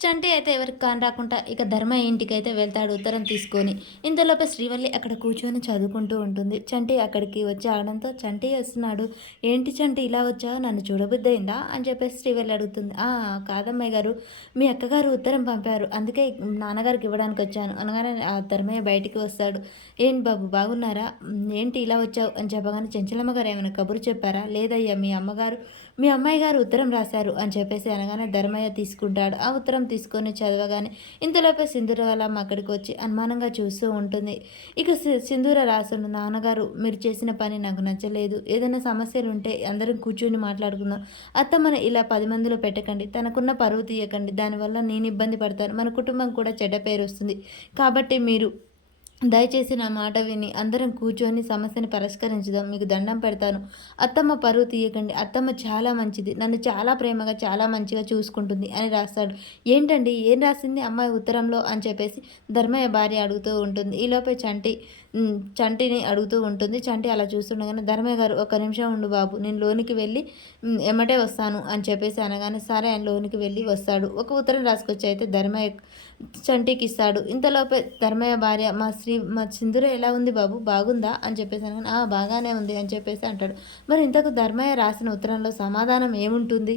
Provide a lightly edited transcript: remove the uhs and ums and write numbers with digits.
చంటి అయితే ఎవరికి కాని రాకుండా ఇక ధర్మయ్య ఇంటికైతే వెళ్తాడు ఉత్తరం తీసుకొని. ఇంతలోపే శ్రీవల్లి అక్కడ కూర్చొని చదువుకుంటూ ఉంటుంది. చంటి అక్కడికి వచ్చి ఆగడంతో "చంటి వస్తున్నాడు. ఏంటి చంటి ఇలా వచ్చావు? నన్ను చూడబుద్దయిందా?" అని చెప్పేసి శ్రీవల్లి అడుగుతుంది. "ఆ! కాదమ్మాయి గారు, మీ అక్కగారు ఉత్తరం పంపారు. అందుకే నాన్నగారికి ఇవ్వడానికి వచ్చాను" అనగానే ఆ ధర్మయ్య బయటికి వస్తాడు. "ఏంటి బాబు బాగున్నారా? ఏంటి ఇలా వచ్చావు?" అని చెప్పగానే "చెంచలమ్మ గారు ఏమైనా కబురు చెప్పారా?" "లేదయ్యా, మీ అమ్మాయి గారు ఉత్తరం రాశారు" అని చెప్పేసి అనగానే ధర్మయ్య తీసుకుంటాడు. ఆ ఉత్తరం తీసుకొని చదవగానే ఇంతలోపే సింధూర వాళ్ళమ్మ అక్కడికి వచ్చి అనుమానంగా చూస్తూ ఉంటుంది. ఇక సింధూర రాసుండు, "నాన్నగారు మీరు చేసిన పని నాకు నచ్చలేదు. ఏదైనా సమస్యలుంటే అందరం కూర్చొని మాట్లాడుకుందాం. అత్తమ్మని ఇలా 10 మందిలో పెట్టకండి. తనకున్న పరువు తీయకండి. దానివల్ల నేను ఇబ్బంది పడతాను. మన కుటుంబం కూడా చెడ్డ పేరొస్తుంది. కాబట్టి మీరు దయచేసి నా మాట విని అందరం కూర్చొని సమస్యని పరిష్కరించుదాం. మీకు దండం పెడతాను. అత్తమ్మ పరువు తీయకండి. అత్తమ్మ చాలా మంచిది. నన్ను చాలా ప్రేమగా, చాలా మంచిగా చూసుకుంటుంది" అని రాస్తాడు. "ఏంటండి ఏం రాసింది అమ్మాయి ఉత్తరంలో?" అని చెప్పేసి ధర్మయ్య భార్య అడుగుతూ ఉంటుంది. ఈలోపే చంటిని అడుగుతూ ఉంటుంది. చంటి అలా చూస్తుండగానే ధర్మయ్య గారు "ఒక్క నిమిషం ఉండు బాబు. నేను లోనికి వెళ్ళి ఎమ్మటే వస్తాను" అని చెప్పేసి అనగానే సరే అని లోనికి వెళ్ళి వస్తాడు. ఒక ఉత్తరం రాసుకొచ్చి అయితే ధర్మయ్య చంటికిస్తాడు. ఇంతలోపే ధర్మయ్య భార్య "మా సింధూర ఎలా ఉంది బాబు? బాగుందా?" అని చెప్పేసి అనగానే "ఆ! బాగానే ఉంది" అని చెప్పేసి అంటాడు. మరి ఇంతకు ధర్మయ్య రాసిన ఉత్తరంలో సమాధానం ఏముంటుంది?